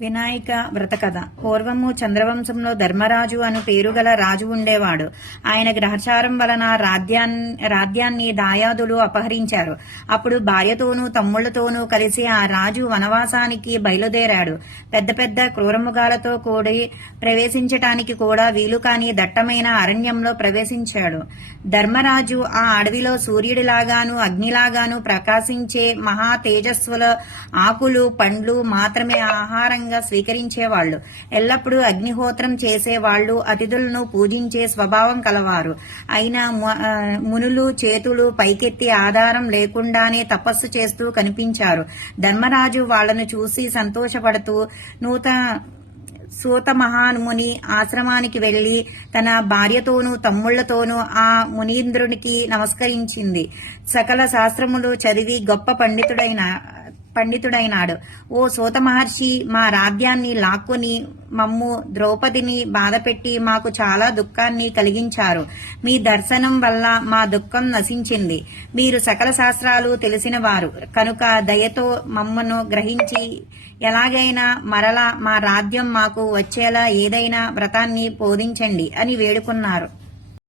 వినాయక వ్రతకథ. పూర్వము చంద్రవంశంలో ధర్మరాజు అను పేరుగల రాజు ఉండేవాడు. ఆయన గ్రహచారం వలన రాధ్యాన్ రాధ్యాన్ని దాయాదులు అపహరించారు. అప్పుడు భార్యతోనూ తమ్ముళ్ళతోనూ కలిసి ఆ రాజు వనవాసానికి బయలుదేరాడు. పెద్ద పెద్ద క్రూరముగాలతో కూడి ప్రవేశించటానికి కూడా వీలు కాని దట్టమైన అరణ్యంలో ప్రవేశించాడు. ధర్మరాజు ఆ అడవిలో సూర్యుడిలాగాను అగ్నిలాగాను ప్రకాశించే మహా తేజస్సుల ఆకులు పండ్లు మాత్రమే ఆహారం ఆహారంగా స్వీకరించేవాళ్ళు ఎల్లప్పుడూ అగ్నిహోత్రం చేసేవాళ్ళు అతిథులను పూజించే స్వభావం కలవారు. అయినా మునులు చేతులు పైకెత్తి ఆధారం లేకుండానే తపస్సు చేస్తూ కనిపించారు. ధర్మరాజు వాళ్ళను చూసి సంతోషపడుతూ నూత సూత మహాముని ఆశ్రమానికి వెళ్ళి తన భార్యతోనూ తమ్ముళ్ళతోనూ ఆ మునీంద్రునికి నమస్కరించింది. సకల శాస్త్రములు చదివి గొప్ప పండితుడైన పండితుడైనాడు. ఓ సూత మహర్షి మా రాధ్యాన్ని లాక్కుని మమ్ము ద్రౌపదిని బాధపెట్టి మాకు చాలా దుఃఖాన్ని కలిగించారు. మీ దర్శనం వల్ల మా దుఃఖం నశించింది. మీరు సకల శాస్త్రాలు తెలిసిన వారు కనుక దయతో మమ్మను గ్రహించి ఎలాగైనా మరలా మా రాజ్యం మాకు వచ్చేలా ఏదైనా వ్రతాన్ని బోధించండి అని వేడుకున్నారు.